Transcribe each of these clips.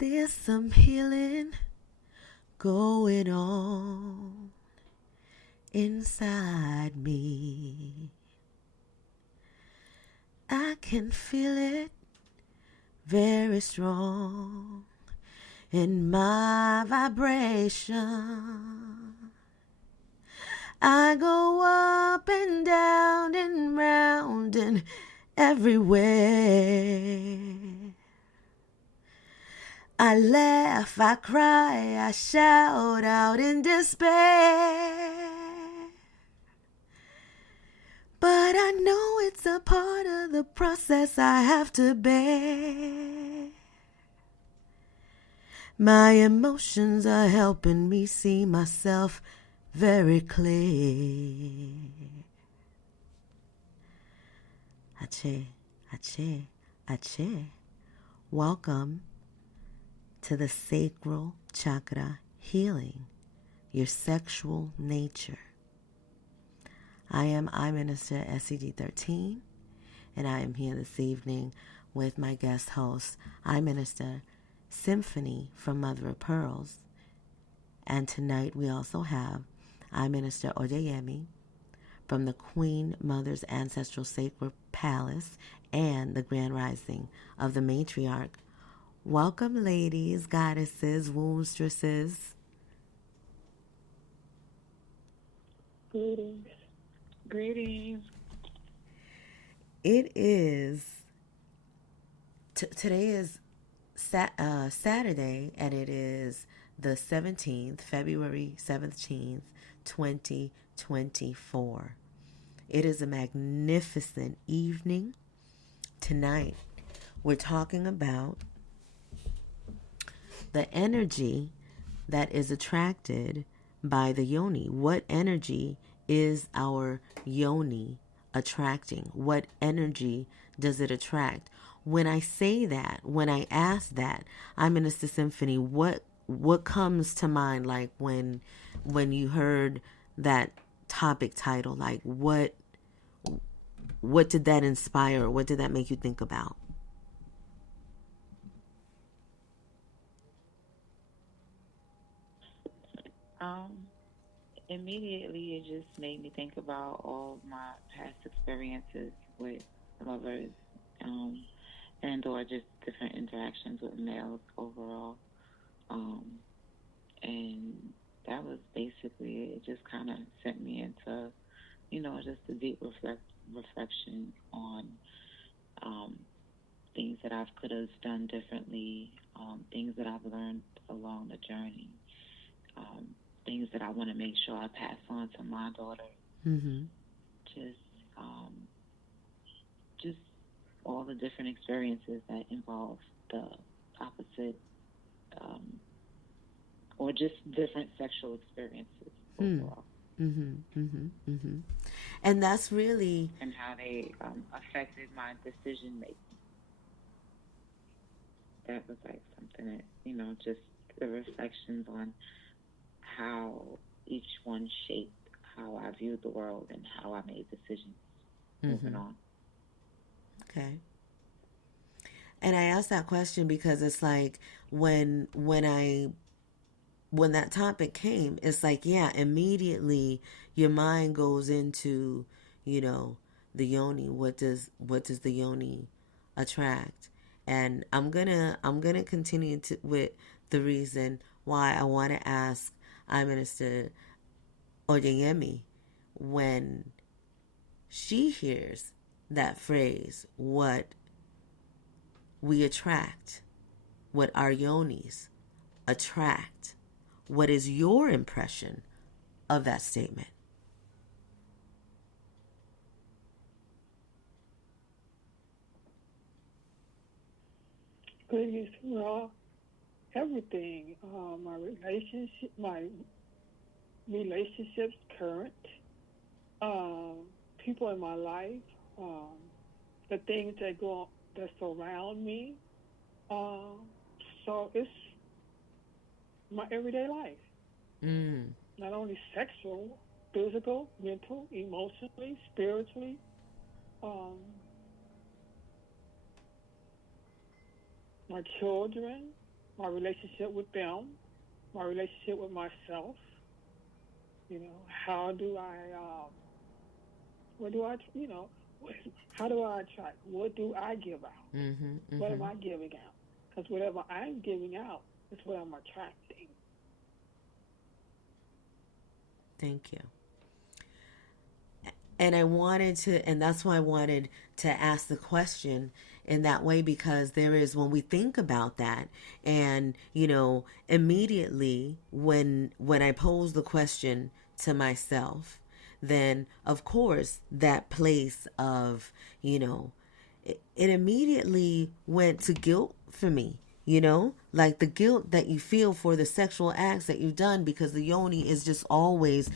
There's some healing going on inside me. I can feel it very strong in my vibration. I go up and down and round and everywhere. I laugh, I cry, I shout out in despair. But I know it's a part of the process I have to bear. My emotions are helping me see myself very clear. Ache, ache, ache. Welcome to the Sacral Chakra healing your sexual nature. I am Minister SCG13, and I am here this evening with my guest host, Minister Symphony from Mother of Pearls. And tonight we also have Minister Odeyemi from the Queen Mother's Ancestral Sacred Palace and the Grand Rising of the Matriarch. Welcome, ladies, goddesses, wombstresses. Greetings. Greetings. It is, today is Saturday, and it is the 17th, February 17th, 2024. It is a magnificent evening. Tonight, we're talking about the energy that is attracted by the yoni. What energy is our yoni attracting? What energy does it attract? When I say that, when I ask that, I'm in a symphony, what comes to mind, like when you heard that topic title? Like what did that inspire? What did that make you think about? Immediately it just made me think about all my past experiences with lovers, and or just different interactions with males overall. Um, and that was basically it. It just kind of sent me into, just a deep reflection on things that I could have done differently, things that I've learned along the journey, things that I want to make sure I pass on to my daughter. Mm-hmm. Just, just all the different experiences that involve the opposite, or just different sexual experiences overall. Mm-hmm. Mm-hmm. Mm-hmm. And that's really, and how they affected my decision making. That was like something that, just the reflections on how each one shaped how I viewed the world and how I made decisions moving on. Okay. And I asked that question because it's like when that topic came, it's like, yeah, immediately your mind goes into, the yoni. What does the yoni attract? And I'm gonna continue with the reason why I want to ask Minister Oyeyemi when she hears that phrase, what we attract, what our yonis attract. What is your impression of that statement? Goodness, well, everything. My relationships, current, people in my life, the things that surround me. So it's my everyday life. Not only sexual, physical, mental, emotionally, spiritually. My children, my relationship with them, my relationship with myself. How do I, what do I, what, how do I attract? What do I give out? Mm-hmm. What am Mm-hmm. I giving out? Because whatever I'm giving out is what I'm attracting. Thank you. And I wanted to, and that's why I wanted to ask the question in that way, because there is, when we think about that, and immediately when I pose the question to myself, then of course that place of, it immediately went to guilt for me. Like the guilt that you feel for the sexual acts that you've done, because the yoni is just always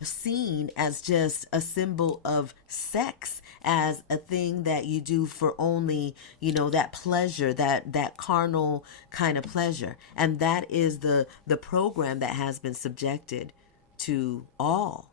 seen as just a symbol of sex, as a thing that you do for only, that pleasure, that carnal kind of pleasure. And that is the program that has been subjected to all.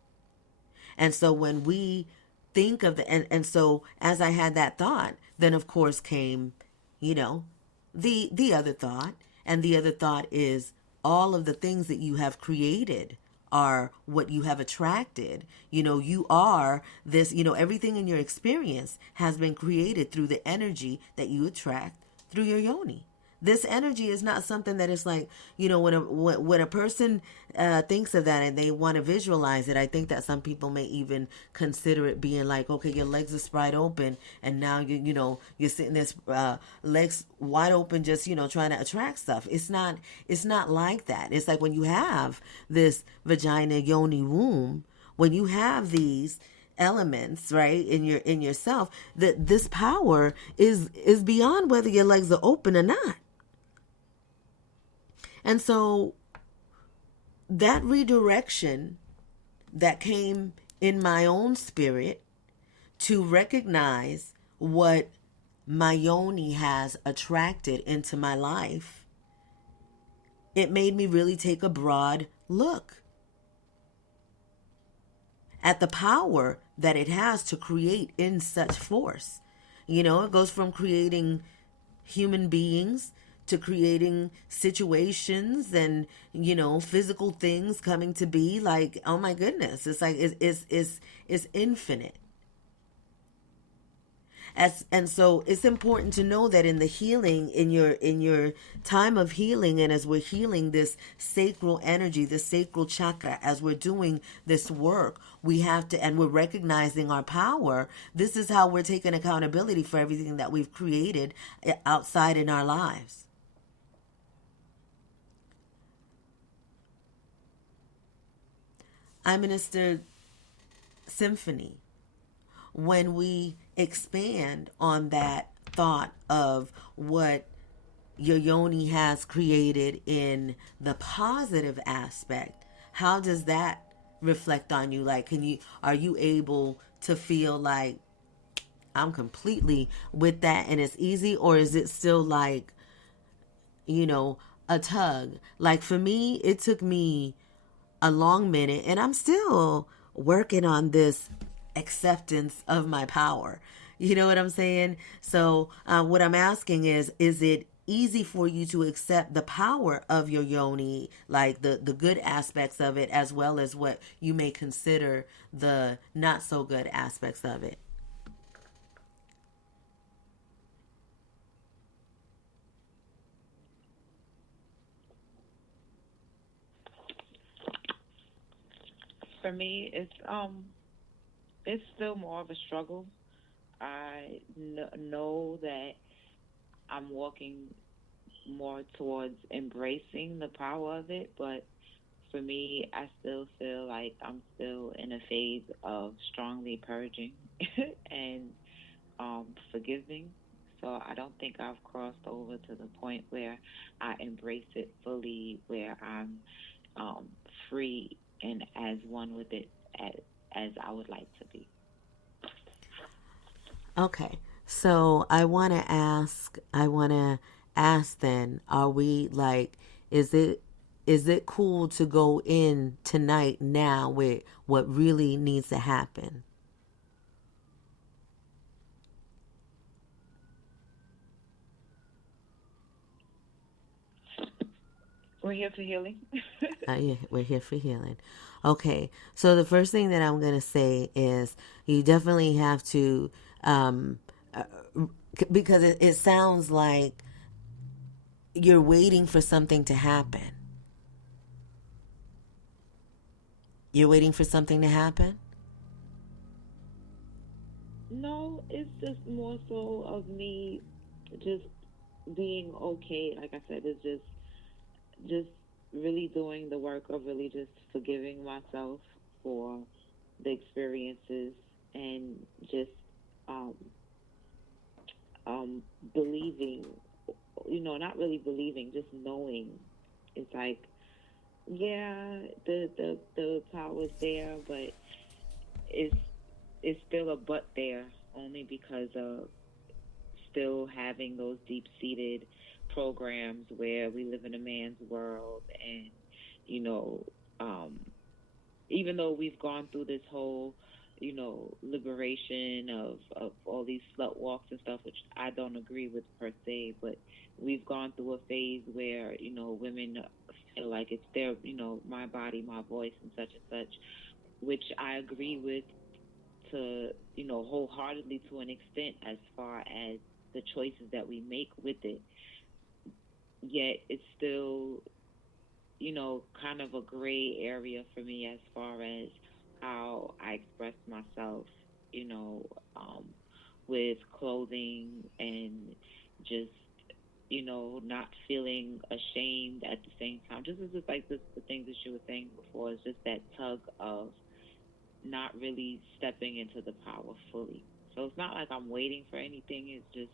And so when we think of and so as I had that thought, then of course came, you know, the other thought. And the other thought is, all of the things that you have created are what you have attracted. You are this, everything in your experience has been created through the energy that you attract through your yoni. This energy is not something that is like, when a person thinks of that and they want to visualize it. I think that some people may even consider it being like, okay, your legs are spread open, and now you're sitting there, legs wide open, just trying to attract stuff. It's not like that. It's like when you have this vagina, yoni, womb, when you have these elements, right, in yourself, that this power is beyond whether your legs are open or not. And so that redirection that came in my own spirit to recognize what my yoni has attracted into my life, it made me really take a broad look at the power that it has to create in such force. It goes from creating human beings to creating situations and physical things coming to be. Like, oh my goodness, it's like it's infinite. And so it's important to know that in the healing, in your time of healing, and as we're healing this sacral energy, this sacral chakra, as we're doing this work, we have to, and we're recognizing our power. This is how we're taking accountability for everything that we've created outside in our lives. I ministered symphony. When we expand on that thought of what your yoni has created in the positive aspect, how does that reflect on you? Like, are you able to feel like, I'm completely with that and it's easy? Or is it still like, a tug? Like for me, it took me a long minute, and I'm still working on this acceptance of my power. You know what I'm saying? So what I'm asking is it easy for you to accept the power of your yoni, like the good aspects of it, as well as what you may consider the not so good aspects of it? For me, it's still more of a struggle. I know that I'm walking more towards embracing the power of it, but for me, I still feel like I'm still in a phase of strongly purging and forgiving. So I don't think I've crossed over to the point where I embrace it fully, where I'm um, free and as one with it as, as I would like to be. Okay. So I want to ask then, are we like, is it cool to go in tonight now with what really needs to happen? We're here for healing. Yeah, we're here for healing. Okay, so the first thing that I'm going to say is you definitely have to, um, uh, because it sounds like you're waiting for something to happen. You're waiting for something to happen? No, it's just more so of me just being okay. Like I said, it's just really doing the work of really just forgiving myself for the experiences and just um um believing, not really believing, just knowing. It's like, yeah, the power's there, but it's it's still a but there, only because of still having those deep seated programs where we live in a man's world. And you know um even though we've gone through this whole liberation of all these slut walks and stuff, which I don't agree with per se, but we've gone through a phase where women feel like it's their, my body, my voice, and such, which I agree with, to wholeheartedly, to an extent, as far as the choices that we make with it. Yet it's still, kind of a gray area for me as far as how I express myself, you know, um, with clothing, and just, not feeling ashamed at the same time. Just as it's like this, the things that you were saying before, is just that tug of not really stepping into the power fully. So it's not like I'm waiting for anything. It's just,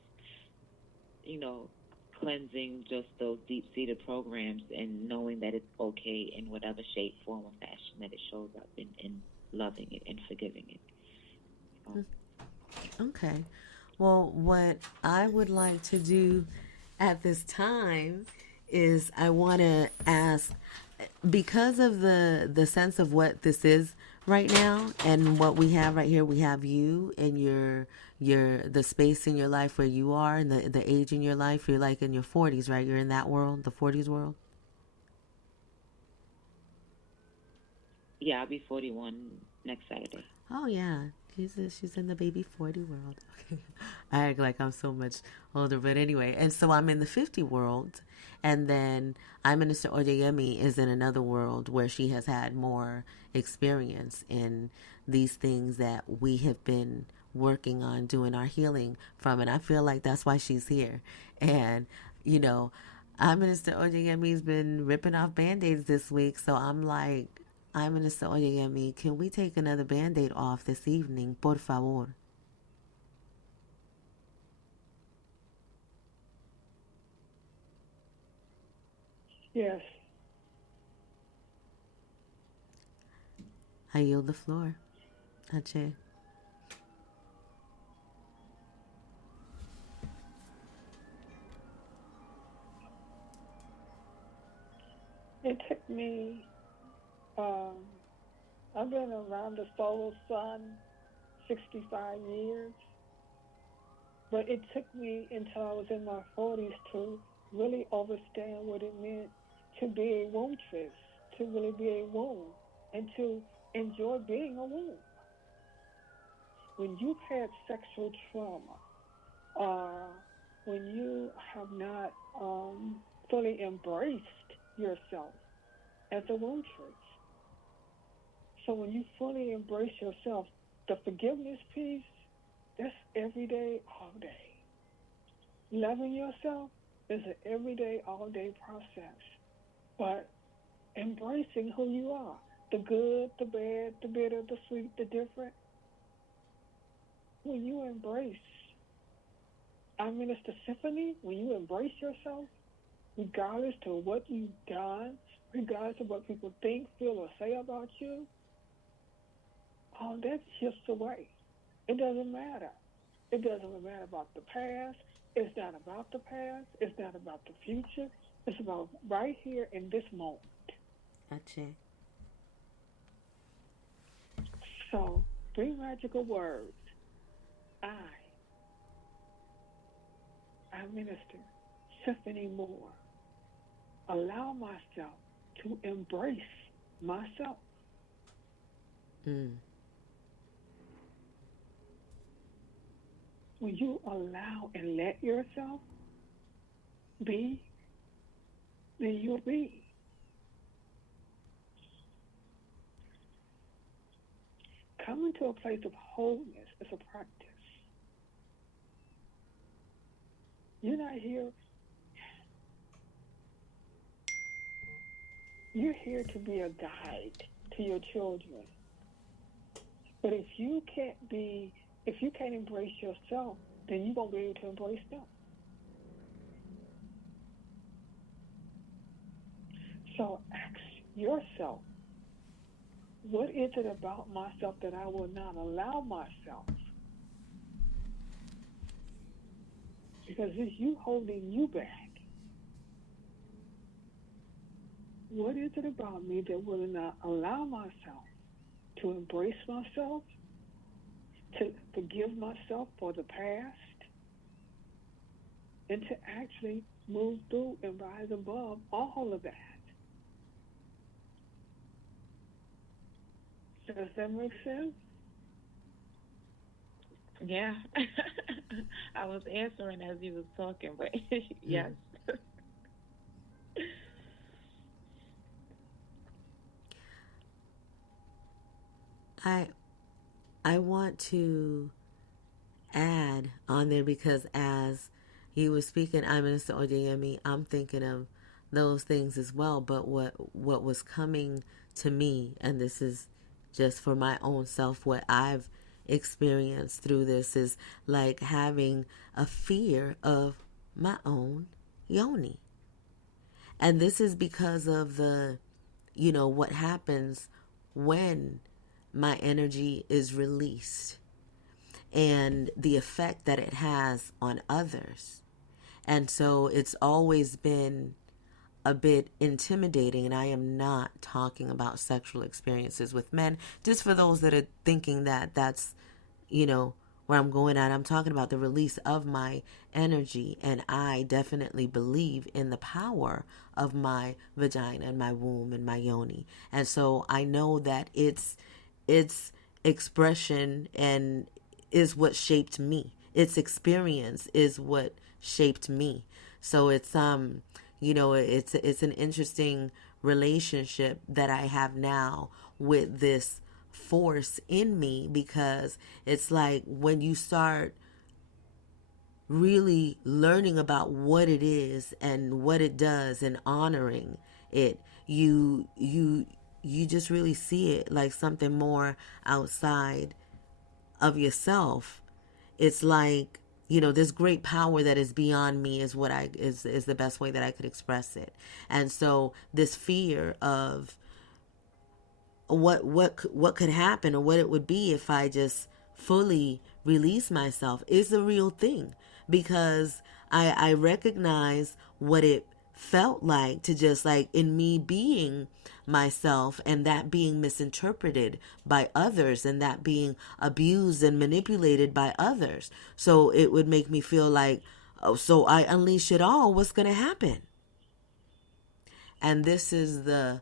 you know, cleansing just those deep seated programs and knowing that it's okay in whatever shape, form, or fashion that it shows up, in loving it and forgiving it. You know? Okay. Well, what I would like to do at this time is I want to ask, because of the sense of what this is right now and what we have right here. We have you and your the space in your life where you are, and the age in your life. You're like in your 40s, right? You're in that world, the 40s world. Yeah, I'll be 41 next Saturday. Oh yeah, she's in the baby 40 world. Okay. I act like I'm so much older, but anyway. And so I'm in the 50 world, and then I'm Minister Oyeyemi is in another world where she has had more experience in these things that we have been working on doing our healing from, and I feel like that's why she's here. And you know, I'm Minister Oyeyemi's been ripping off band-aids this week, so I'm like, I'm Minister Oyeyemi. Can we take another band-aid off this evening, por favor? Yes. I yield the floor. Ache. It took me, um, I've been around the solar sun 65 years, but it took me until I was in my 40s to really understand what it meant to be a womb-tress, to really be a womb, and to enjoy being a womb. When you've had sexual trauma, or when you have not fully embraced yourself as a waitress. So when you fully embrace yourself, the forgiveness piece, that's every day, all day. Loving yourself is an everyday, all day process. But embracing who you are, the good, the bad, the bitter, the sweet, the different, when you embrace, I mean, it's the symphony, when you embrace yourself, regardless to what you've done, regardless of what people think, feel, or say about you, all that shifts away. It doesn't matter. It doesn't matter about the past. It's not about the past. It's not about the future. It's about right here in this moment. Ache. So, three magical words. I, I minister. Symphony more. allow myself to embrace myself. Mm. When you allow and let yourself be, then you'll be. Coming to a place of wholeness is a practice. You're not here, you're here to be a guide to your children. But if you can't embrace yourself, then you won't be able to embrace them. So ask yourself, what is it about myself that I will not allow myself? Because it's you holding you back. What is it about me that will not allow myself to embrace myself, to forgive myself for the past, and to actually move through and rise above all of that? Does that make sense? Yeah. I was answering as you was talking, but yes. Mm. I I want to add on there because as you were speaking, I Minister Odeyemi, I'm thinking of those things as well. But what was coming to me, and this is just for my own self, what I've experienced through this is like having a fear of my own yoni. And this is because of what happens when my energy is released and the effect that it has on others. And so it's always been a bit intimidating. And I am not talking about sexual experiences with men, just for those that are thinking that that's, you know, where I'm going at. I'm talking about the release of my energy. And I definitely believe in the power of my vagina and my womb and my yoni. And so I know that its expression and is what shaped me. Its experience is what shaped me. So it's an interesting relationship that I have now with this force in me, because it's like when you start really learning about what it is and what it does and honoring it, you just really see it like something more outside of yourself. It's like, this great power that is beyond me is what I is the best way that I could express it. And so this fear of what could happen or what it would be if I just fully release myself is a real thing, because I recognize what it felt like to just, like, in me being myself and that being misinterpreted by others and that being abused and manipulated by others. So it would make me feel like, oh, so I unleash it all, what's going to happen? And this is the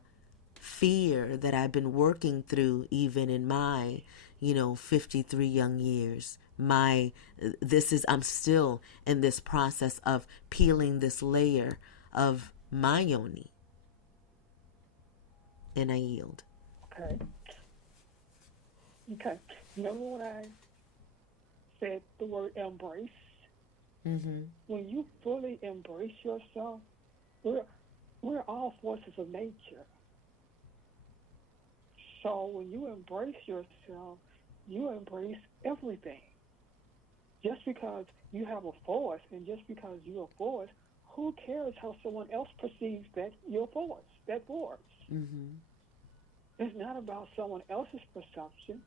fear that I've been working through even in my, 53 young years. I'm still in this process of peeling this layer of my yoni, and I yield. Okay. Okay. Remember when I said the word embrace? Mm-hmm. When you fully embrace yourself, we're we're all forces of nature. So when you embrace yourself, you embrace everything. Just because you have a force and just because you're a force, who cares how someone else perceives that your force, that force? Mm-hmm. It's not about someone else's perception.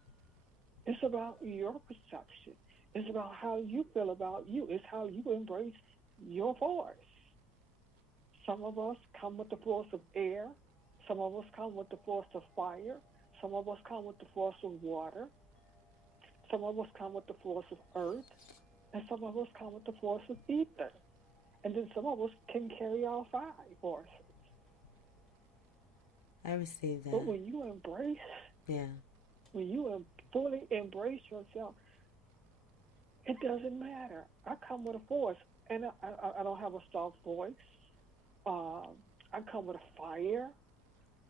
It's about your perception. It's about how you feel about you. It's how you embrace your force. Some of us come with the force of air. Some of us come with the force of fire. Some of us come with the force of water. Some of us come with the force of earth. And some of us come with the force of ether. And then some of us can carry all five forces. I receive But that. when you embrace, Yeah. when you fully embrace yourself, it doesn't matter. I come with a voice, and I don't have a soft voice. Um, I come with a fire,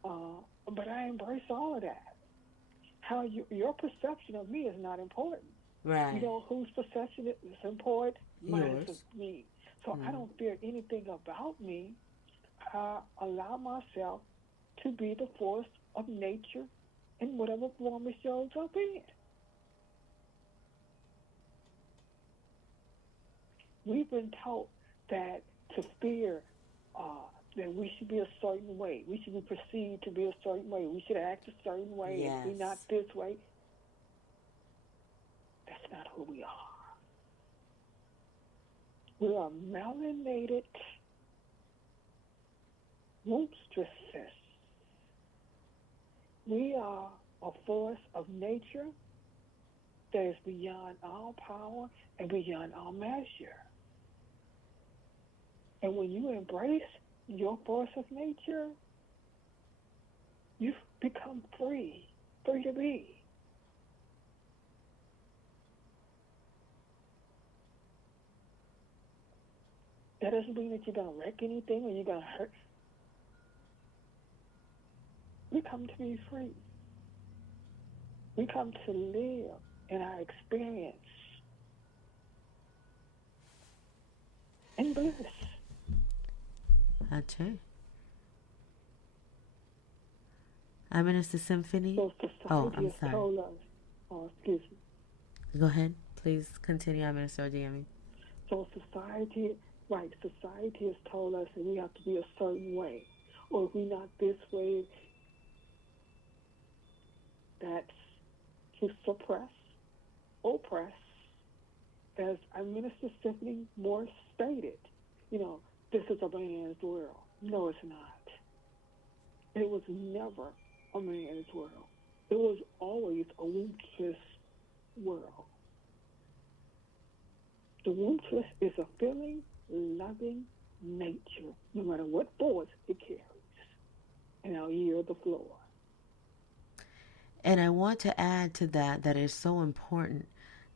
but I embrace all of that. How your perception of me is not important. You Right. know whose perception is important? Mine is of Yours. me. So I Mm. don't fear anything about me. I allow myself to be the force of nature in whatever form it shows up in. We've been taught that to fear, that we should be a certain way. We should be perceived to be a certain way. We should act a certain way. And if we're not Yes. this way, that's not who we are. We are melanated rootstresses. We are a force of nature that is beyond our power and beyond our measure. And when you embrace your force of nature, you become free, free to be. That doesn't mean that you're going to wreck anything or you're going to hurt. We come to be free. We come to live in our experience in bliss. Ache. I'm Minister Symphony. So Oh, society I'm has sorry. told us, oh, excuse me. Go ahead. Please continue. I'm Minister Odiemi. So society, right, society has told us that we have to be a certain way. Or if we're not this way, that's to suppress, oppress, as our Minister Stephanie Moore stated. You know, this is a man's world. No, it's not. It was never a man's world. It was always a wombless world. The wombless is a feeling, loving nature, no matter what force it carries. And I'll yield the floor. And I want to add to that that it's so important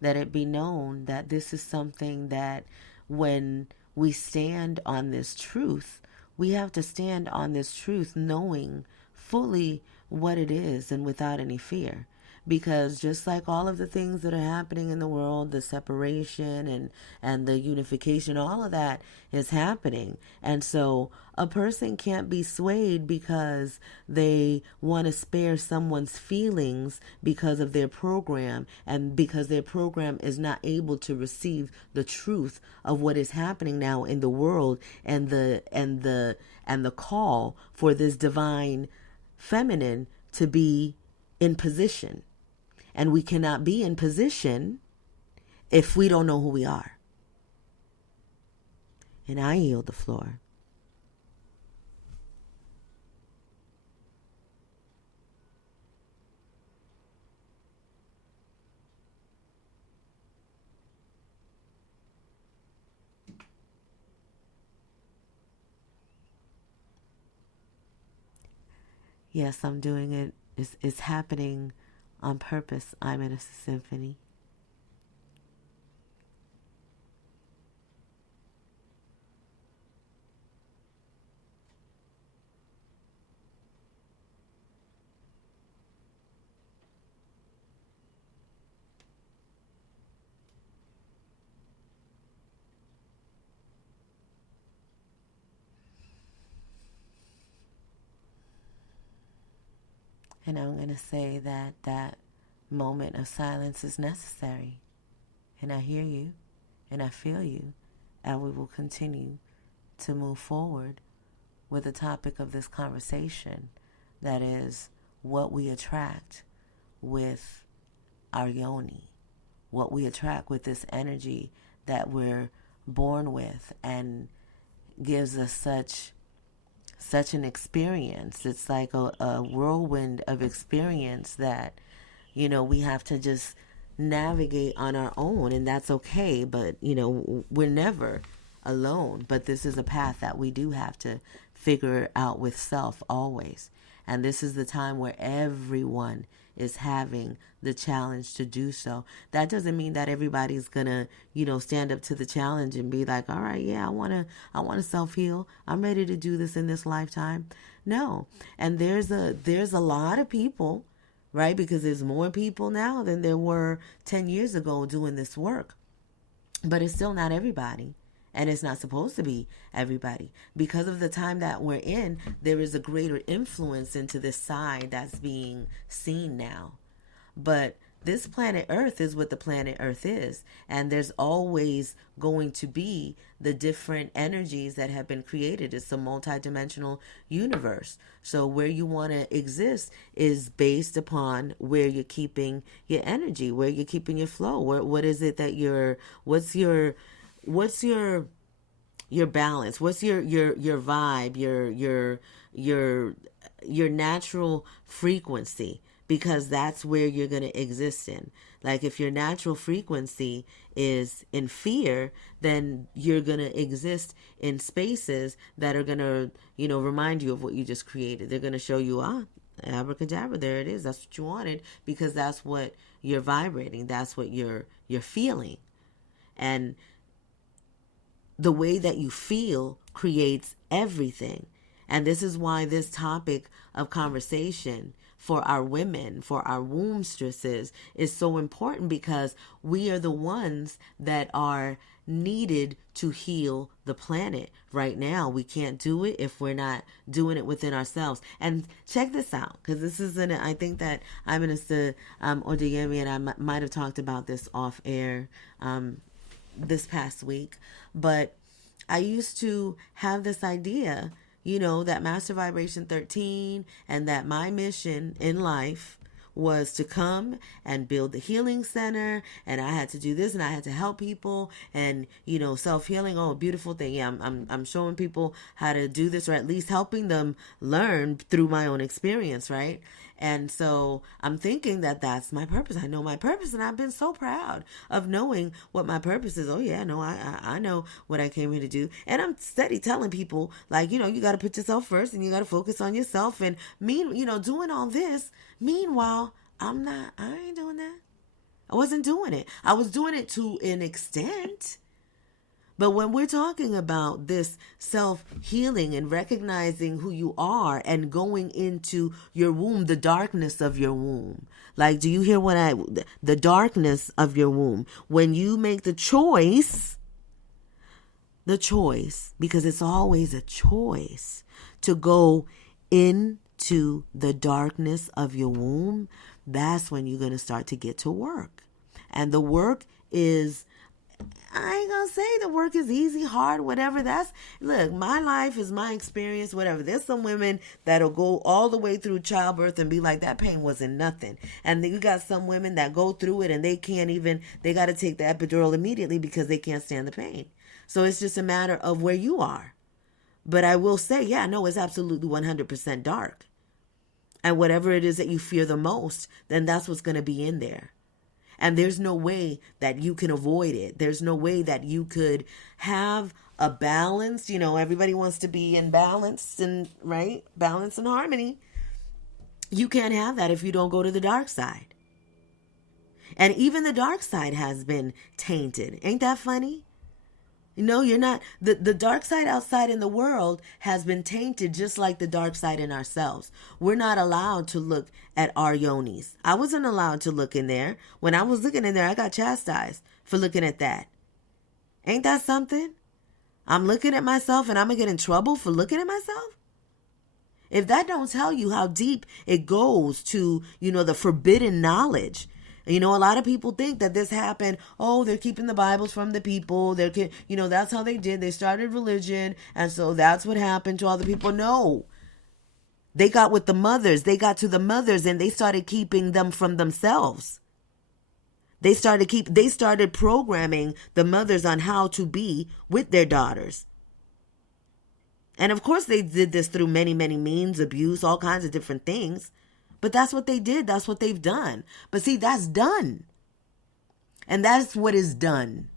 that it be known that this is something that when we stand on this truth, we have to stand on this truth knowing fully what it is and without any fear. Because just like all of the things that are happening in the world, the separation and the unification, all of that is happening. And so a person can't be swayed because they want to spare someone's feelings because of their program and because their program is not able to receive the truth of what is happening now in the world and the call for this divine feminine to be in position. And we cannot be in position if we don't know who we are. And I yield the floor. Yes, I'm doing it. It's happening on purpose. I'm in a symphony. And I'm going to say that that moment of silence is necessary. And I hear you and I feel you. And we will continue to move forward with the topic of this conversation that is what we attract with our yoni, what we attract with this energy that we're born with and gives us such an experience. It's like a whirlwind of experience that, we have to just navigate on our own, and that's okay. But, we're never alone. But this is a path that we do have to figure out with self always. And this is the time where everyone is having the challenge to do so. That doesn't mean that everybody's gonna, stand up to the challenge and be like, all right, yeah, I wanna self-heal. I'm ready to do this in this lifetime. No. And there's a lot of people, right? Because there's more people now than there were 10 years ago doing this work. But it's still not everybody. And it's not supposed to be everybody. Because of the time that we're in, there is a greater influence into this side that's being seen now. But this planet Earth is what the planet Earth is. And there's always going to be the different energies that have been created. It's a multidimensional universe. So where you want to exist is based upon where you're keeping your energy, where you're keeping your flow. What is it that what's your balance? What's your vibe, your natural frequency? Because that's where you're going to exist in. Like if your natural frequency is in fear, then you're going to exist in spaces that are going to, remind you of what you just created. They're going to show you, abracadabra, there it is. That's what you wanted, because that's what you're vibrating. That's what you're feeling. And the way that you feel creates everything. And this is why this topic of conversation for our women, for our wombstresses, is so important, because we are the ones that are needed to heal the planet right now. We can't do it if we're not doing it within ourselves. And check this out, because this is I think that Minister Odeyemi and I might have talked about this off air this past week, but I used to have this idea, that Master Vibration 13 and that my mission in life was to come and build the healing center, and I had to do this, and I had to help people, and self-healing, a beautiful thing. Yeah, I'm showing people how to do this, or at least helping them learn through my own experience, right? And so I'm thinking that that's my purpose. I know my purpose, and I've been so proud of knowing what my purpose is. Oh yeah, no, I know what I came here to do. And I'm steady telling people, like, you got to put yourself first, and you got to focus on yourself. And doing all this. Meanwhile, I ain't doing that. I wasn't doing it. I was doing it to an extent. But when we're talking about this self-healing and recognizing who you are and going into your womb, the darkness of your womb. Like, do you hear the darkness of your womb? When you make the choice, because it's always a choice, to go into the darkness of your womb, that's when you're going to start to get to work. And the work is, I ain't gonna say the work is easy, hard, whatever. Look, my life is my experience, whatever. There's some women that'll go all the way through childbirth and be like, that pain wasn't nothing. And then you got some women that go through it and they got to take the epidural immediately because they can't stand the pain. So it's just a matter of where you are. But I will say, yeah, no, it's absolutely 100% dark. And whatever it is that you fear the most, then that's what's going to be in there. And there's no way that you can avoid it. There's no way that you could have a balance. Everybody wants to be in balance and, right? Balance and harmony. You can't have that if you don't go to the dark side. And even the dark side has been tainted. Ain't that funny? You're not. The dark side outside in the world has been tainted, just like the dark side in ourselves. We're not allowed to look at our yonis. I wasn't allowed to look in there. When I was looking in there, I got chastised for looking at that. Ain't that something? I'm looking at myself and I'm going to get in trouble for looking at myself? If that don't tell you how deep it goes to, the forbidden knowledge. A lot of people think that this happened. Oh, they're keeping the Bibles from the people. That's how they did. They started religion. And so that's what happened to all the people. No. They got with the mothers. They got to the mothers and they started keeping them from themselves. They started programming the mothers on how to be with their daughters. And of course they did this through many, many means, abuse, all kinds of different things. But that's what they did. That's what they've done. But see, that's done. And that's what is done.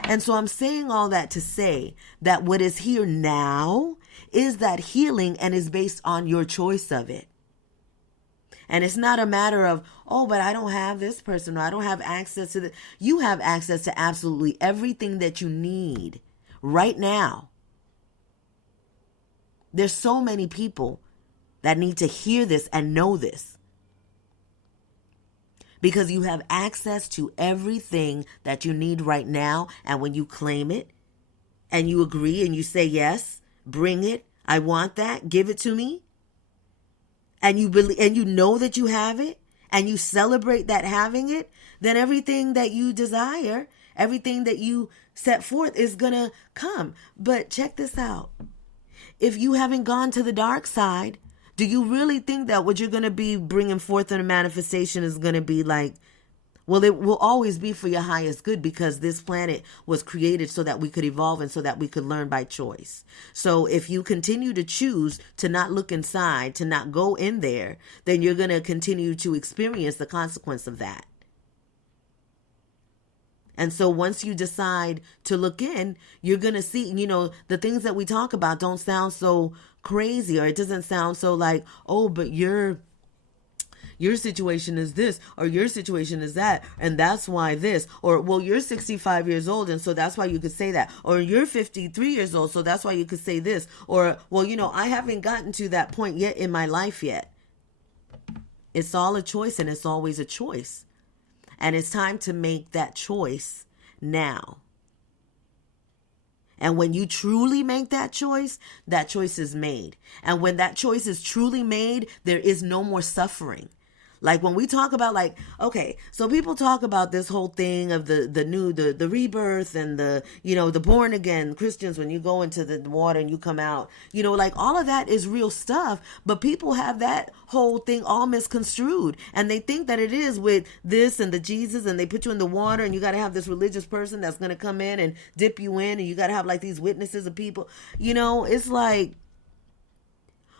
And so I'm saying all that to say that what is here now is that healing and is based on your choice of it. And it's not a matter of, oh, but I don't have this person, or I don't have access to the. You have access to absolutely everything that you need right now. There's so many people that need to hear this and know this. Because you have access to everything that you need right now. And when you claim it and you agree and you say, yes, bring it. I want that. Give it to me. And you believe, and you know that you have it, and you celebrate that having it, then everything that you desire, everything that you set forth is going to come. But check this out. If you haven't gone to the dark side, do you really think that what you're going to be bringing forth in a manifestation is going to be like, well, it will always be for your highest good, because this planet was created so that we could evolve and so that we could learn by choice. So if you continue to choose to not look inside, to not go in there, then you're going to continue to experience the consequence of that. And so once you decide to look in, you're going to see, the things that we talk about don't sound so crazy, or it doesn't sound so like, oh, but your situation is this, or your situation is that, and that's why this, or, well, you're 65 years old, and so that's why you could say that, or you're 53 years old, so that's why you could say this, or, well, I haven't gotten to that point yet in my life yet. It's all a choice, and it's always a choice. And it's time to make that choice now. And when you truly make that choice is made. And when that choice is truly made, there is no more suffering. Like when we talk about okay, so people talk about this whole thing of the rebirth and the born again Christians, when you go into the water and you come out, all of that is real stuff, but people have that whole thing all misconstrued, and they think that it is with this and the Jesus, and they put you in the water and you got to have this religious person that's going to come in and dip you in, and you got to have these witnesses of people. It's like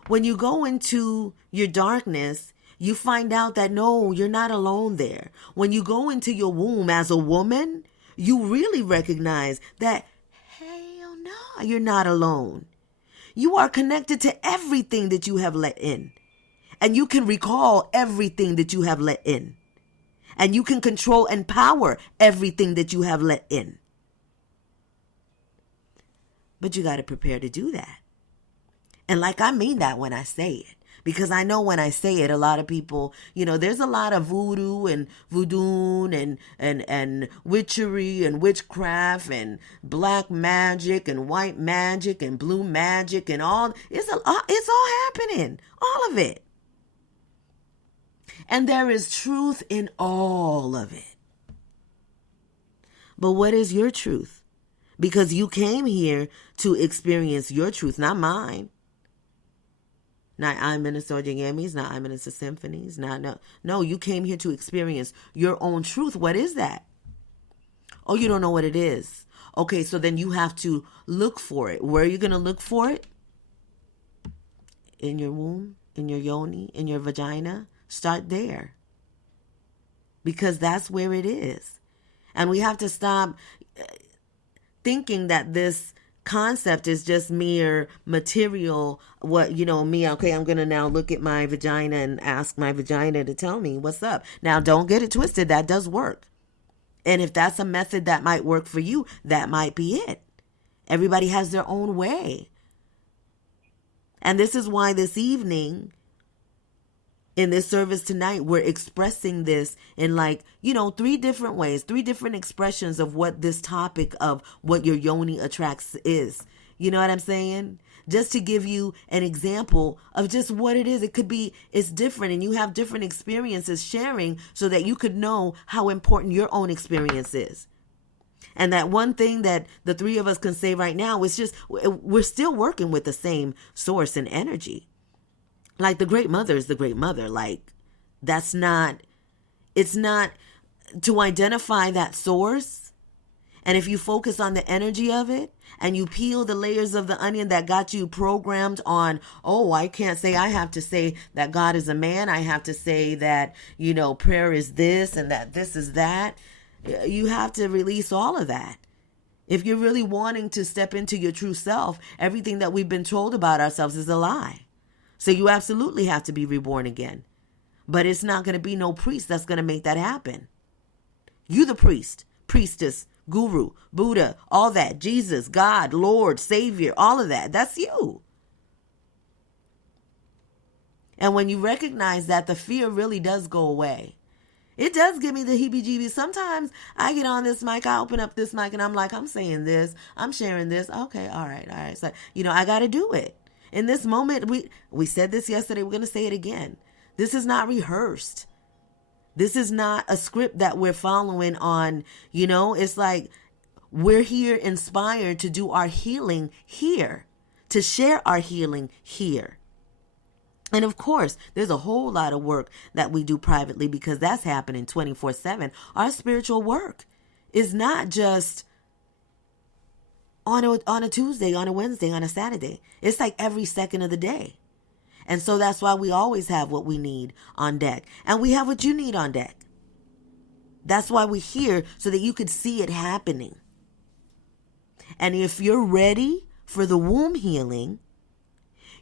when you go into your darkness, you find out that no, you're not alone there. When you go into your womb as a woman, you really recognize that, hell no, you're not alone. You are connected to everything that you have let in. And you can recall everything that you have let in. And you can control and power everything that you have let in. But you got to prepare to do that. And I mean that when I say it. Because I know when I say it, a lot of people, there's a lot of voodoo and voodoo and witchery and witchcraft and black magic and white magic and blue magic and all. It's all happening, all of it. And there is truth in all of it. But what is your truth? Because you came here to experience your truth, not mine. Not I'm Minister Ojayemi's, not I'm Minister Symphony's, no, you came here to experience your own truth. What is that? Oh, you don't know what it is. Okay, so then you have to look for it. Where are you going to look for it? In your womb, in your yoni, in your vagina. Start there. Because that's where it is. And we have to stop thinking that this concept is just mere material. Me, okay, I'm gonna now look at my vagina and ask my vagina to tell me what's up. Now, don't get it twisted, that does work. And if that's a method that might work for you, that might be it. Everybody has their own way. And this is why this evening, in this service tonight, we're expressing this in 3 different ways, 3 different expressions of what this topic of what your yoni attracts is. You know what I'm saying? Just to give you an example of just what it is. It could be, it's different, and you have different experiences sharing so that you could know how important your own experience is. And that one thing that the 3 of us can say right now is just, we're still working with the same source and energy. The great mother is the great mother. It's not to identify that source. And if you focus on the energy of it and you peel the layers of the onion that got you programmed on, oh, I can't say, I have to say that God is a man. I have to say that, prayer is this and that this is that. You have to release all of that. If you're really wanting to step into your true self, everything that we've been told about ourselves is a lie. So you absolutely have to be reborn again. But it's not going to be no priest that's going to make that happen. You the priest, priestess, guru, Buddha, all that, Jesus, God, Lord, Savior, all of that. That's you. And when you recognize that, the fear really does go away. It does give me the heebie-jeebies. Sometimes I get on this mic, I open up this mic, and I'm like, I'm saying this, I'm sharing this. Okay, all right. So, I got to do it. In this moment, we said this yesterday, we're going to say it again. This is not rehearsed. This is not a script that we're following on, it's like we're here inspired to do our healing here, to share our healing here. And of course, there's a whole lot of work that we do privately because that's happening 24/7. Our spiritual work is not just on a Tuesday, on a Wednesday, on a Saturday. It's like every second of the day. And so that's why we always have what we need on deck. And we have what you need on deck. That's why we're here, so that you could see it happening. And if you're ready for the womb healing,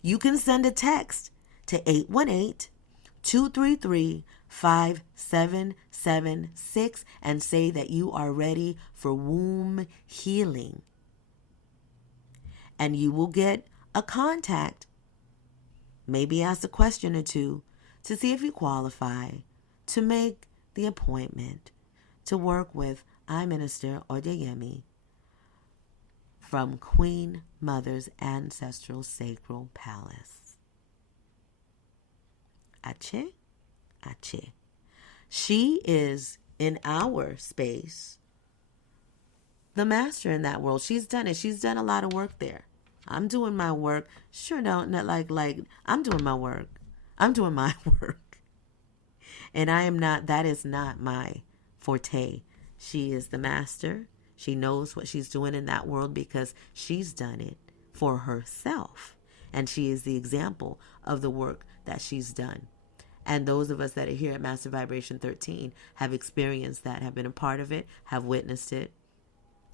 you can send a text to 818-233-5776 and say that you are ready for womb healing. And you will get a contact. Maybe ask a question or two to see if you qualify to make the appointment to work with I Minister Odeyemi from Queen Mother's Ancestral Sacral Palace. Ache, Ache. She is in our space the master in that world. She's done it. She's done a lot of work there. I'm doing my work. Sure, no, not like I'm doing my work. I'm doing my work. And that is not my forte. She is the master. She knows what she's doing in that world because she's done it for herself. And she is the example of the work that she's done. And those of us that are here at Master Vibration 13 have experienced that, have been a part of it, have witnessed it.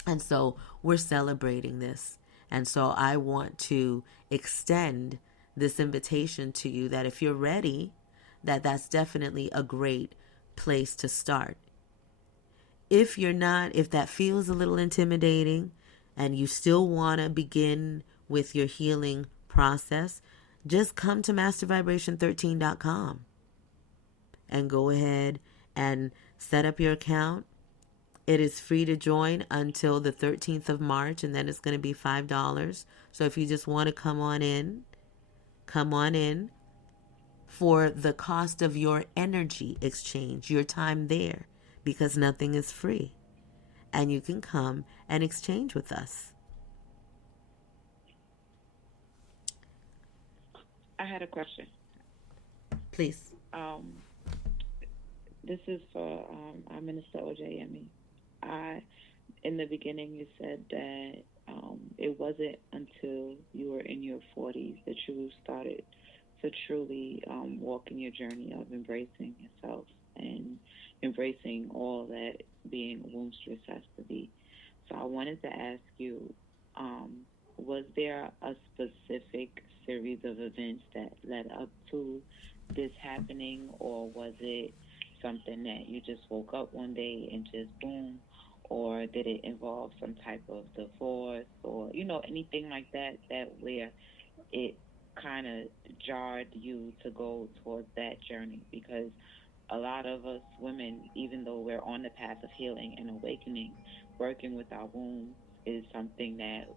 And so we're celebrating this. And so I want to extend this invitation to you that if you're ready, that's definitely a great place to start. If you're not, if that feels a little intimidating and you still want to begin with your healing process, just come to mastervibration13.com and go ahead and set up your account. It is free to join until the 13th of March, and then it's going to be $5. So if you just want to come on in for the cost of your energy exchange, your time there, because nothing is free. And you can come and exchange with us. I had a question. Please. This is for our Minister Ojayemi. In the beginning, you said that it wasn't until you were in your 40s that you started to truly walk in your journey of embracing yourself and embracing all that being a wombstress has to be. So I wanted to ask you, was there a specific series of events that led up to this happening, or was it something that you just woke up one day and just boom, or did it involve some type of divorce or, anything like that where it kind of jarred you to go towards that journey? Because a lot of us women, even though we're on the path of healing and awakening, working with our wombs is something that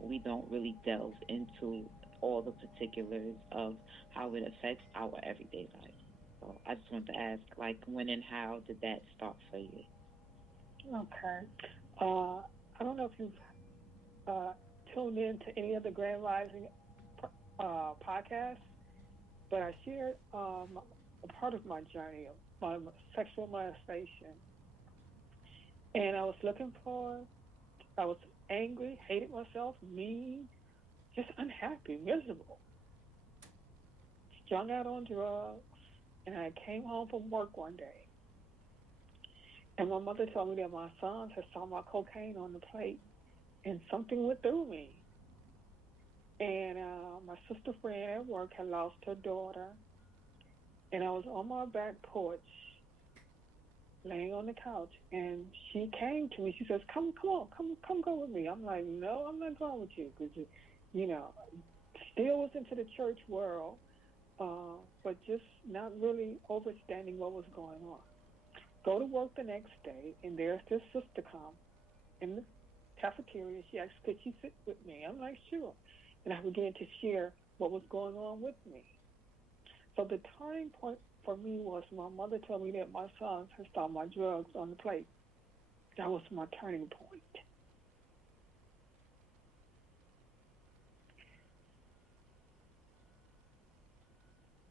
we don't really delve into all the particulars of how it affects our everyday life. So I just want to ask, when and how did that start for you? Okay. I don't know if you've tuned in to any of the Grand Rising podcasts, but I shared a part of my journey of my sexual molestation. And I was angry, hated myself, mean, just unhappy, miserable, strung out on drugs. And I came home from work one day, And my mother told me that my sons had saw my cocaine on the plate, and something went through me. And my sister friend at work had lost her daughter, and I was on my back porch, laying on the couch, and she came to me. She says, come on, come go with me." I'm like, "No, I'm not going with you," because, you know, still was into the church world, but just not really understanding what was going on. Go to work the next day, and there's this sister come in the cafeteria. She asked, "Could she sit with me?" I'm like, "Sure." And I began to share what was going on with me. So the turning point for me was my mother told me that my sons had stopped my drugs on the plate. That was my turning point.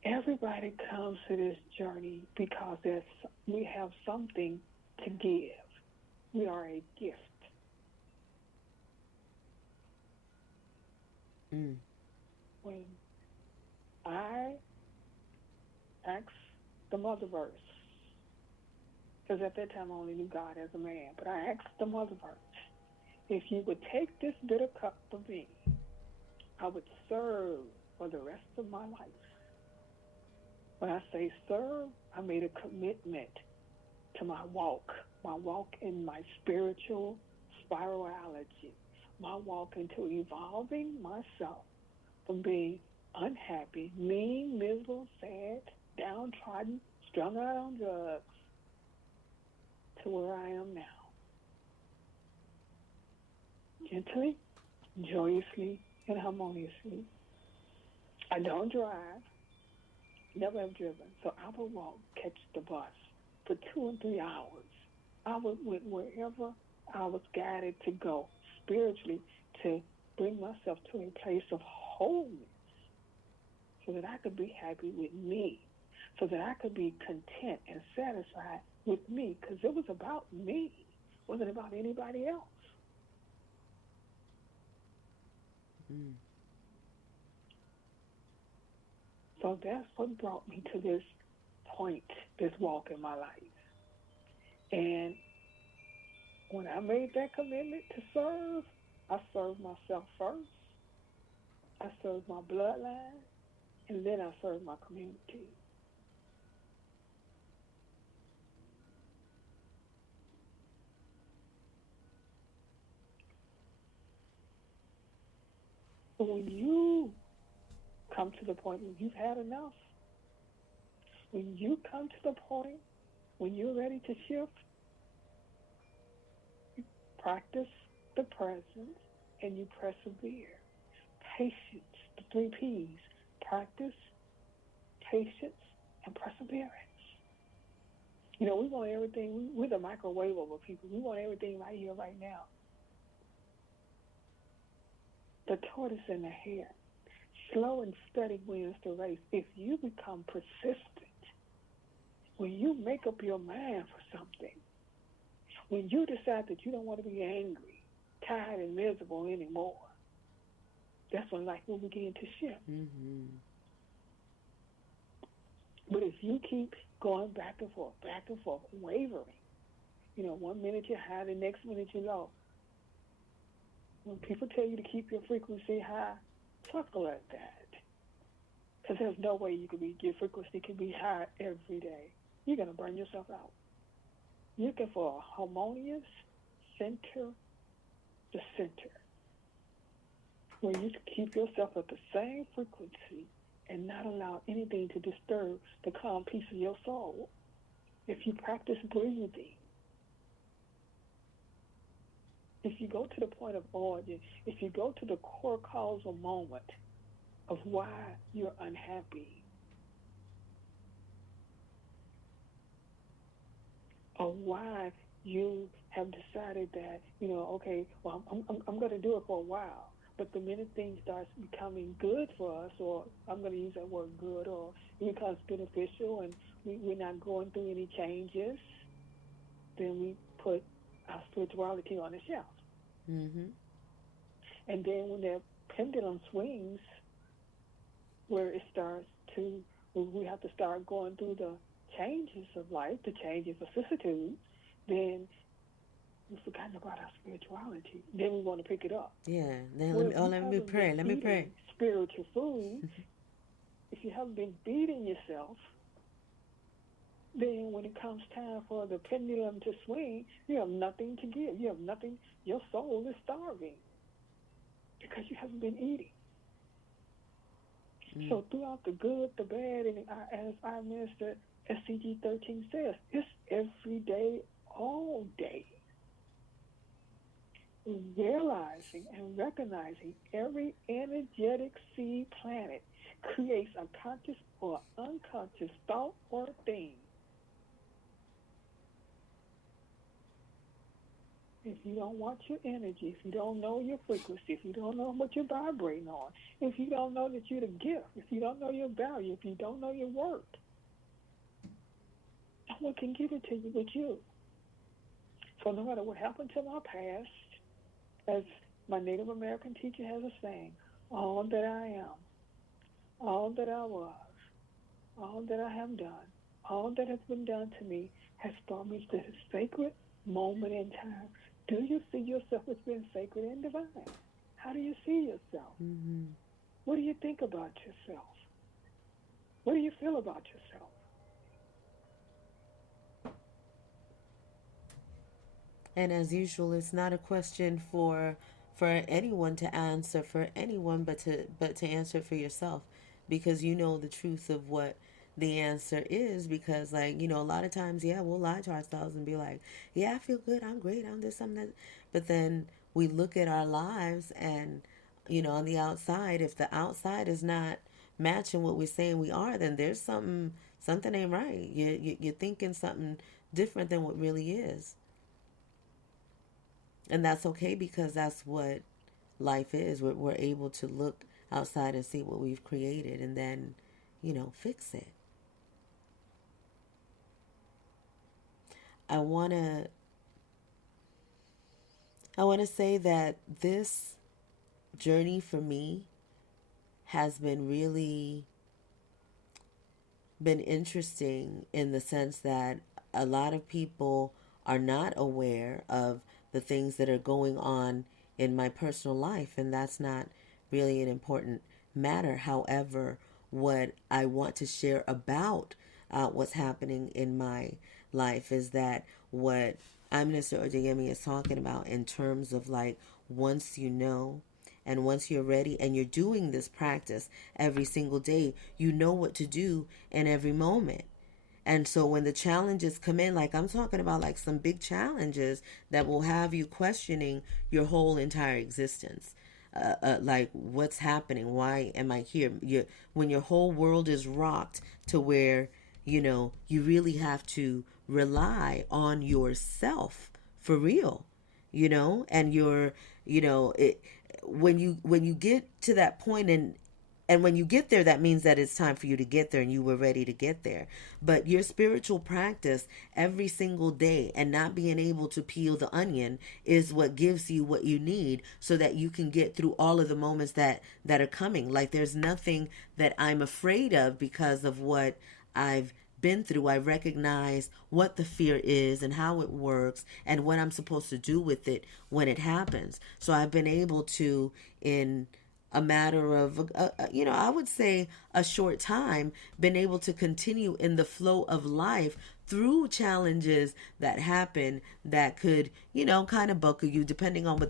Everybody comes to this journey because we have something to give. We are a gift. Mm. When I asked the motherverse, because at that time I only knew God as a man, but I asked the motherverse, if you would take this bitter cup from me, I would serve for the rest of my life. When I say serve, I made a commitment to my walk in my spiritual spirality, my walk into evolving myself from being unhappy, mean, miserable, sad, downtrodden, strung out on drugs, to where I am now. Gently, joyously, and harmoniously. I don't drive, never have driven, so I would walk, catch the bus for 2 and 3 hours. I went wherever I was guided to go spiritually to bring myself to a place of wholeness so that I could be happy with me, so that I could be content and satisfied with me, because it was about me. It wasn't about anybody else. Mm. So that's what brought me to this point, this walk in my life. And when I made that commitment to serve, I served myself first, I served my bloodline, and then I served my community. But when you come to the point when you've had enough, when you come to the point when you're ready to shift, you practice the present and you persevere. Patience, the 3 P's: practice, patience, and perseverance. You know, we want everything, we're the microwavable people. We want everything right here, right now. The tortoise and the hare. Slow and steady wins the race. If you become persistent, when you make up your mind for something, when you decide that you don't want to be angry, tired, and miserable anymore, that's when life will begin to shift. Mm-hmm. But if you keep going back and forth, wavering, you know, 1 minute you're high, the next minute you're low. When people tell you to keep your frequency high, chuckle at that. Because there's no way your frequency can be high every day. You're going to burn yourself out. You're looking for a harmonious center, the center, where you keep yourself at the same frequency and not allow anything to disturb the calm peace of your soul. If you practice breathing, if you go to the point of origin, if you go to the core causal moment of why you're unhappy, or why you have decided that, you know, okay, well, I'm going to do it for a while. But the minute things start becoming good for us, or I'm going to use that word good, or it becomes beneficial and we're not going through any changes, then we put our spirituality on the shelf. Mm-hmm. And then when that pendulum swings, where it starts to, we have to start going through the changes of life, the changes of vicissitudes, then we've forgotten about our spirituality. Then we want to pick it up. Yeah. Then Well, if you let me haven't pray. been Let me pray. eating spiritual foods, if you haven't been beating yourself, then when it comes time for the pendulum to swing, you have nothing to give. You have nothing. Your soul is starving because you haven't been eating. Mm. So throughout the good, the bad, and as our minister SCG 13 says, it's every day, all day. Realizing and recognizing every energetic seed planet creates a conscious or unconscious thought or thing. If you don't watch your energy, if you don't know your frequency, if you don't know what you're vibrating on, if you don't know that you're the gift, if you don't know your value, if you don't know your worth, no one can give it to you but you. So no matter what happened to my past, as my Native American teacher has a saying, all that I am, all that I was, all that I have done, all that has been done to me has brought me to this sacred moment in time. Do you see yourself as being sacred and divine? How do you see yourself? Mm-hmm. What do you think about yourself? What do you feel about yourself? And as usual, it's not a question for anyone to answer for anyone, but to answer for yourself, because you know the truth of what the answer is. Because, like, a lot of times, yeah, we'll lie to ourselves and be like, yeah, I feel good, I'm great, I'm this, I'm that. But then we look at our lives and, on the outside, if the outside is not matching what we're saying we are, then there's something ain't right. You're thinking something different than what really is. And that's okay, because that's what life is. We're able to look outside and see what we've created, and then, fix it. I want to say that this journey for me has been really been interesting, in the sense that a lot of people are not aware of the things that are going on in my personal life, and that's not really an important matter. However, what I want to share about what's happening in my life is that what Minister Odeyemi is talking about, in terms of, like, once you know, and once you're ready and you're doing this practice every single day, you know what to do in every moment. And so when the challenges come in, like I'm talking about, like some big challenges that will have you questioning your whole entire existence. Like, what's happening? Why am I here? When your whole world is rocked to where, you really have to rely on yourself for real, and when you get to that point, and when you get there, that means that it's time for you to get there and you were ready to get there. But your spiritual practice every single day and not being able to peel the onion is what gives you what you need, so that you can get through all of the moments that are coming. Like, there's nothing that I'm afraid of because of what I've been through. I recognize what the fear is and how it works and what I'm supposed to do with it when it happens. So I've been able to, in a matter of, I would say a short time, been able to continue in the flow of life through challenges that happen that could, kind of buckle you, depending on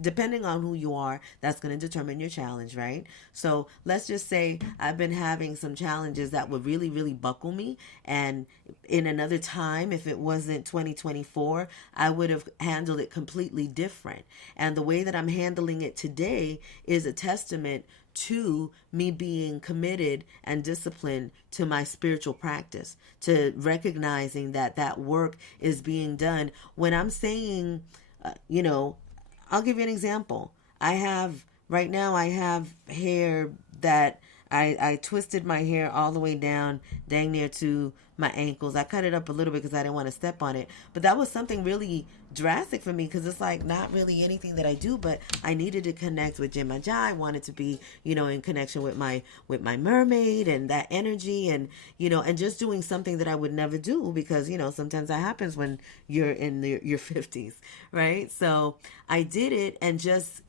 depending on who you are. That's going to determine your challenge, right? So let's just say I've been having some challenges that would really, really buckle me, and in another time, if it wasn't 2024, I would have handled it completely different. And the way that I'm handling it today is a testament to me being committed and disciplined to my spiritual practice, to recognizing that that work is being done. When I'm saying, I'll give you an example. Right now I have hair that I twisted my hair all the way down, dang near to my ankles. I cut it up a little bit because I didn't want to step on it. But that was something really drastic for me because it's like not really anything that I do, but I needed to connect with Jemaja. I wanted to be, in connection with my mermaid and that energy, and and just doing something that I would never do because sometimes that happens when you're in your 50s, right? So I did it, and just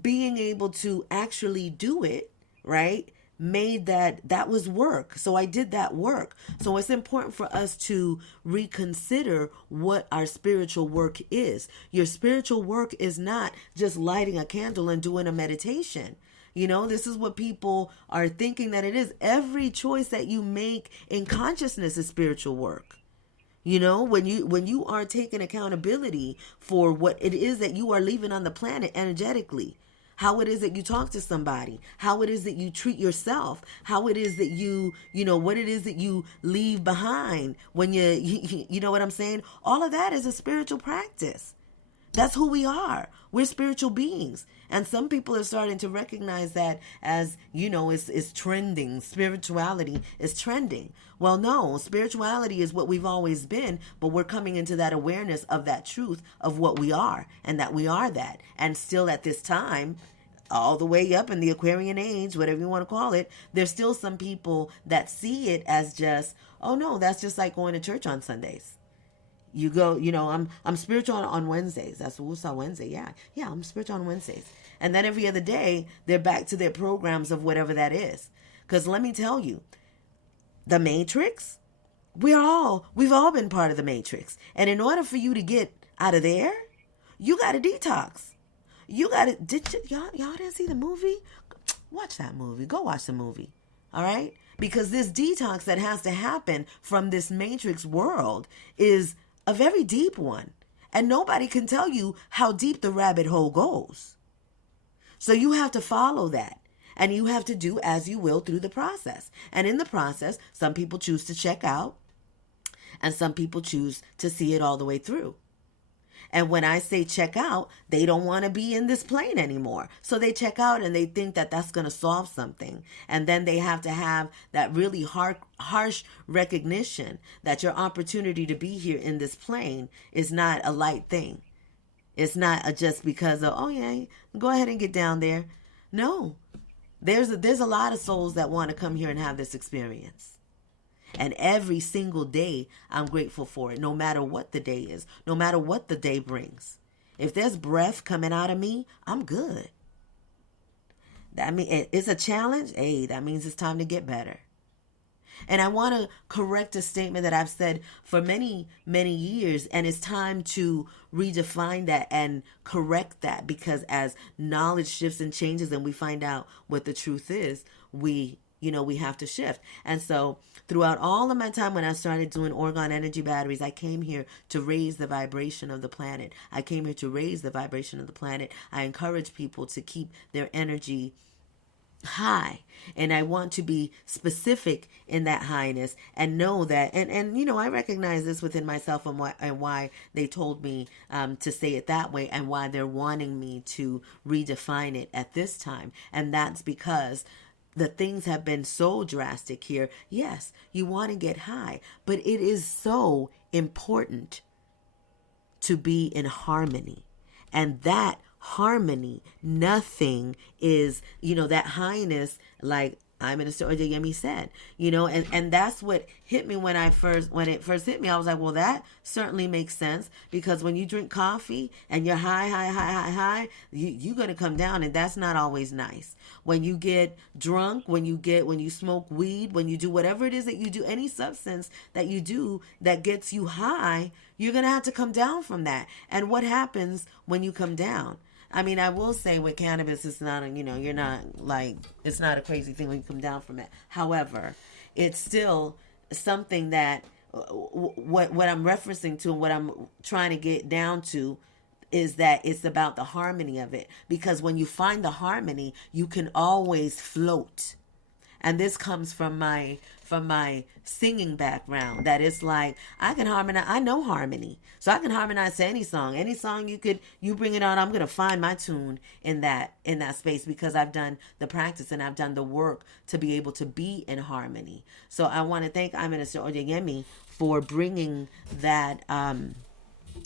being able to actually do it, right, made that was work. So I did that work. So it's important for us to reconsider what our spiritual work is. Your spiritual work is not just lighting a candle and doing a meditation. This is what people are thinking that it is. Every choice that you make in consciousness is spiritual work. When you are taking accountability for what it is that you are leaving on the planet energetically, how it is that you talk to somebody, how it is that you treat yourself, how it is that what it is that you leave behind when you know what I'm saying? All of that is a spiritual practice. That's who we are. We're spiritual beings. And some people are starting to recognize that as, it's trending. Spirituality is trending. Well, no, spirituality is what we've always been, but we're coming into that awareness of that truth of what we are and that we are that. And still at this time, all the way up in the Aquarian age, whatever you want to call it, there's still some people that see it as just, oh no, that's just like going to church on Sundays. You go, I'm spiritual on Wednesdays. That's what we saw Wednesday. Yeah, I'm spiritual on Wednesdays. And then every other day, they're back to their programs of whatever that is. Because let me tell you, the Matrix, we've all been part of the Matrix. And in order for you to get out of there, you got to detox. You got to, y'all didn't see the movie? Watch that movie. Go watch the movie. All right? Because this detox that has to happen from this Matrix world is a very deep one. And nobody can tell you how deep the rabbit hole goes. So you have to follow that. And you have to do as you will through the process. And in the process, some people choose to check out. And some people choose to see it all the way through. And when I say check out, they don't want to be in this plane anymore. So they check out and they think that that's going to solve something. And then they have to have that really harsh recognition that your opportunity to be here in this plane is not a light thing. It's not just because of, oh yeah, go ahead and get down there. No, there's a lot of souls that want to come here and have this experience. And every single day, I'm grateful for it, no matter what the day is, no matter what the day brings. If there's breath coming out of me, I'm good. That means it's a challenge. Hey, that means it's time to get better. And I want to correct a statement that I've said for many, many years, and it's time to redefine that and correct that, because as knowledge shifts and changes and we find out what the truth is, we have to shift. And so throughout all of my time when I started doing Orgone energy batteries, I came here to raise the vibration of the planet. I came here to raise the vibration of the planet. I encourage people to keep their energy high, and I want to be specific in that highness and know that, and I recognize this within myself and why they told me to say it that way, and why they're wanting me to redefine it at this time. And that's because the things have been so drastic here. Yes, you want to get high, but it is so important to be in harmony. And that harmony, nothing is, that highness, like I'm in a store, Yemi said, and that's what hit me when it first hit me. I was like, well, that certainly makes sense, because when you drink coffee and you're high, you're going to come down, and that's not always nice. When you get drunk, when you smoke weed, when you do whatever it is that you do, any substance that you do that gets you high, you're going to have to come down from that. And what happens when you come down? I mean, I will say with cannabis, it's not, you're not like, it's not a crazy thing when you come down from it. However, it's still something that what I'm referencing to and what I'm trying to get down to is that it's about the harmony of it. Because when you find the harmony, you can always float. And this comes from my singing background, that it's like I can harmonize. I know harmony, so I can harmonize to any song you bring it on. I'm gonna find my tune in that space, because I've done the practice and I've done the work to be able to be in harmony. So I want to thank Minister Oyeyemi for bringing that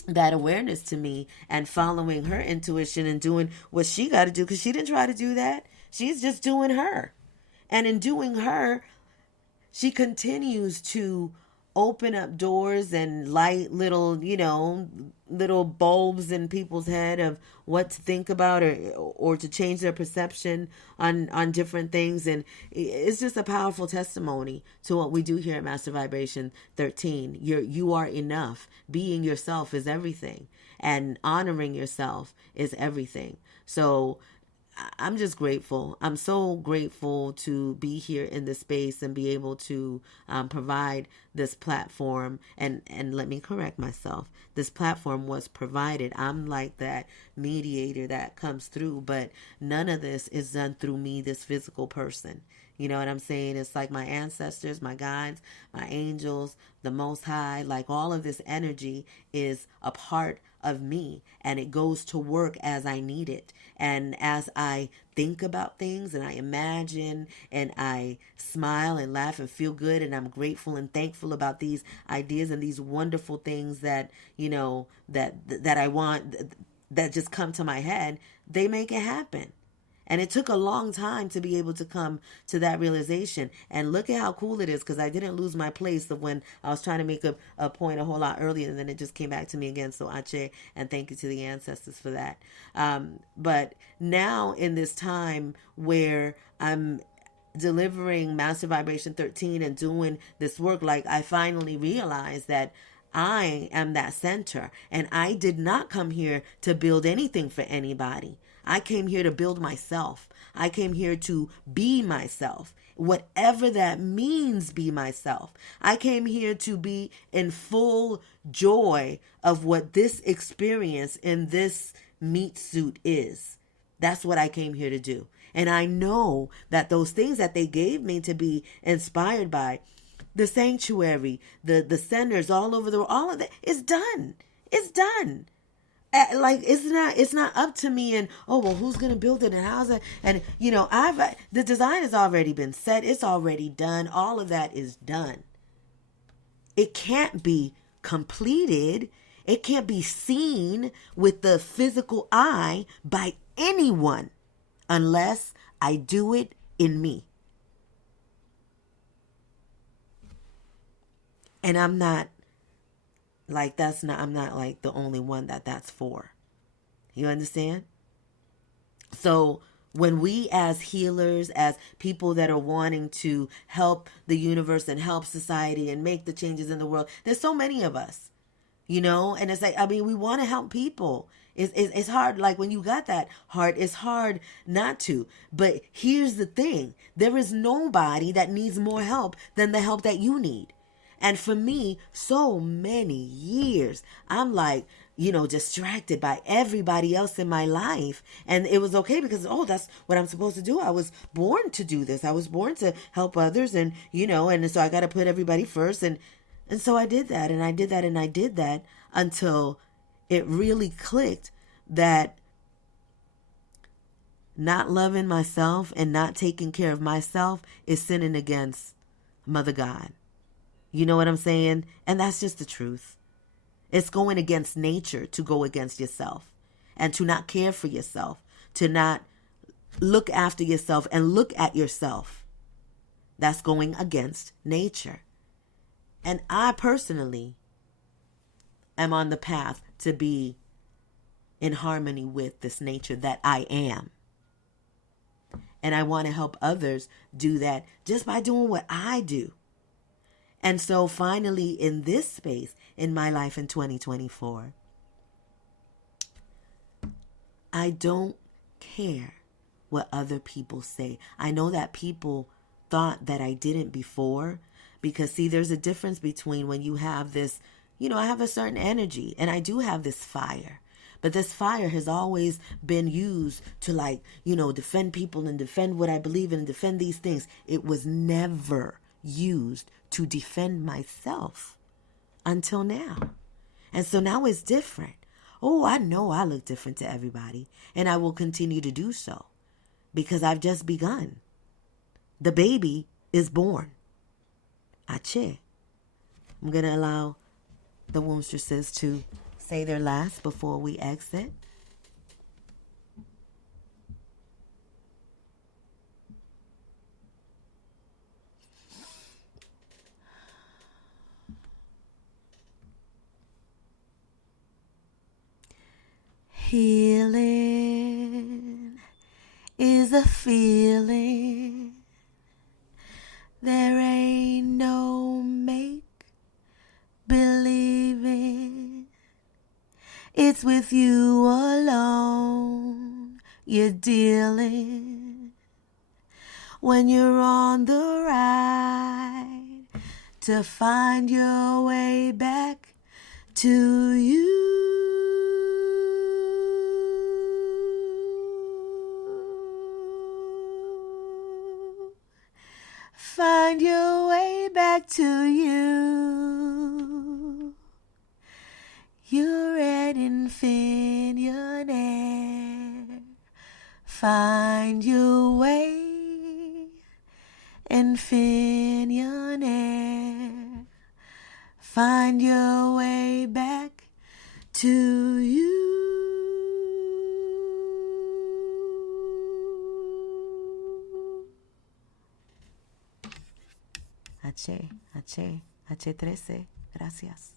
awareness to me and following her intuition and doing what she got to do, because she didn't try to do that. She's just doing her. And in doing her, she continues to open up doors and light little bulbs in people's head of what to think about, or to change their perception on different things. And it's just a powerful testimony to what we do here at Master Vibration 13. You are enough. Being yourself is everything, and honoring yourself is everything. So I'm just grateful. I'm so grateful to be here in this space and be able to provide this platform. And let me correct myself. This platform was provided. I'm like that mediator that comes through, but none of this is done through me, this physical person. You know what I'm saying? It's like my ancestors, my guides, my angels, the Most High, like all of this energy is a part of me, and it goes to work as I need it. And as I think about things and I imagine and I smile and laugh and feel good, and I'm grateful and thankful about these ideas and these wonderful things that, that I want, that just come to my head, they make it happen. And it took a long time to be able to come to that realization. And look at how cool it is, because I didn't lose my place of when I was trying to make a point a whole lot earlier, and then it just came back to me again. So Ache, and thank you to the ancestors for that. But now in this time where I'm delivering Master Vibration 13 and doing this work, like I finally realized that I am that center, and I did not come here to build anything for anybody. I came here to build myself. I came here to be myself, whatever that means, be myself. I came here to be in full joy of what this experience in this meat suit is. That's what I came here to do. And I know that those things that they gave me to be inspired by, the sanctuary, the centers all over the world, all of that is done. It's done. Like it's not up to me, and oh well, who's gonna build it and how's it, and the design has already been set. It's already done. All of that is done. It can't be completed. It can't be seen with the physical eye by anyone unless I do it in me. And I'm not like I'm not like the only one that's for. You understand? So when we as healers, as people that are wanting to help the universe and help society and make the changes in the world, there's so many of us, and it's like, we want to help people. It's hard. Like when you got that heart, it's hard not to. But here's the thing. There is nobody that needs more help than the help that you need. And for me, so many years, I'm like, distracted by everybody else in my life. And it was okay because, that's what I'm supposed to do. I was born to do this. I was born to help others. And, and so I got to put everybody first. And so I did that, and I did that, and I did that until it really clicked that not loving myself and not taking care of myself is sinning against Mother God. You know what I'm saying? And that's just the truth. It's going against nature to go against yourself and to not care for yourself, to not look after yourself and look at yourself. That's going against nature. And I personally am on the path to be in harmony with this nature that I am. And I want to help others do that just by doing what I do. And so finally, in this space, in my life in 2024, I don't care what other people say. I know that people thought that I didn't before, because see, there's a difference between when you have this, I have a certain energy and I do have this fire. But this fire has always been used to, like, defend people and defend what I believe in and defend these things. It was never used to defend myself until now. And so now it's different. Oh, I know I look different to everybody, and I will continue to do so because I've just begun. The baby is born. Ache. I'm going to allow the wombstresses to say their last before we exit. Healing is a feeling. There ain't no make believing. It's with you alone you're dealing. When you're on the ride to find your way back to you. Find your way back to you. You're an infinite. Find your way, infinite. Find your way back to you. H, 13. Gracias.